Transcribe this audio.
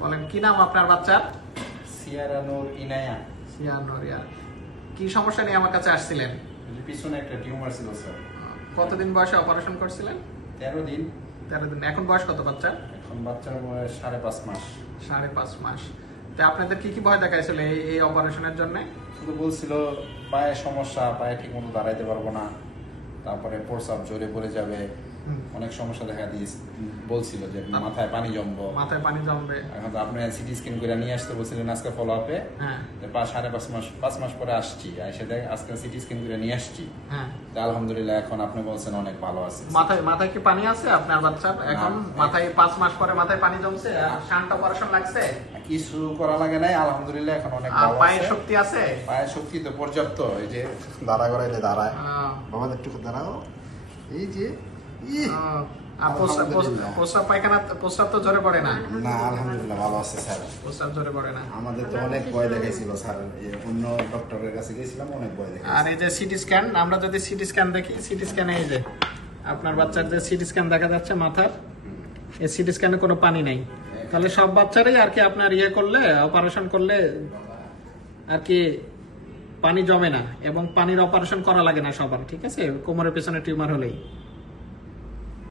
নাম আপনার বাচ্চার? সিয়ারা নূর ইনায়া। সিয়ান নরিয়া কি সমস্যা নিয়ে আমার কাছে আসছিলেন? পিছনে একটা টিউমার ছিল স্যার। কতদিন বয়সে অপারেশন করছিলেন? তেরো দিন। তেরো দিন। এখন বয়স কত বাচ্চার? এখন বাচ্চার বয়স সাড়ে পাঁচ মাস। সাড়ে পাঁচ মাস। তা আপনাদের কি কি ভয় দেখাইছিল এই এই অপারেশনের জন্য? শুধু বলছিল পায়ে সমস্যা পায়ে ঠিক মতো দাঁড়াইতে পারব না। তারপরে প্রসাব জোরে পড়ে যাবে। অনেক সমস্যা দেখা দিয়ে বলছিল যে মাথায় পানি জমবো। মাথায় পানি জমবে। এখন তো আপনি সিটি স্ক্যান করে নিয়ে আসতে বলছিলেন আজকে ফলো আপে হ্যাঁ পাঁচ সাড়ে পাঁচ মাস পাঁচ মাস পরে আসছি। এসে দেখ আজকে সিটি স্ক্যান করে নিয়ে আসছি। হ্যাঁ। তা আলহামদুলিল্লাহ এখন আপনি বলছেন অনেক ভালো আছে। মাথায় মাথায় কি পানি আছে? আপনার বাচ্চার এখন মাথায় পাঁচ মাস পরে মাথায় পানি জমছে আর শান্ত অপারেশন লাগছে? কিছু করা লাগে নাই আলহামদুলিল্লাহ এখন অনেক ভালো পায়ের শক্তি আছে? পায়ের শক্তি তো পর্যাপ্ত এই যে দাঁড়া করাইলে দাঁড়ায়। আহ, বাবা একটু দাঁড়াও। এই যে প্রস্রাব পায়খানা প্রস্রাব তো জোরে পড়ে না? না আলহামদুলিল্লাহ ভালো আছে স্যার। প্রস্রাব জোরে পড়ে না? আমাদের তো অনেক ভয় দেখাইছিল স্যার। অন্য ডক্টরের কাছে গেছিলাম অনেক ভয় আর এই যে সিটি স্ক্যান আমরা যদি সিটি স্ক্যান দেখি সিটি স্ক্যানে এই যে আপনার বাচ্চার যে সিটি স্ক্যান দেখা যাচ্ছে মাথার এই সিটি স্ক্যানে কোনো পানি নেই। তাহলে সব বাচ্চারই আর কি আপনার ইয়ে করলে অপারেশন করলে আর কি পানি জমে না এবং পানির অপারেশন করা লাগে না সবার ঠিক আছে? কোমরের পেছনে টিউমার হলেই।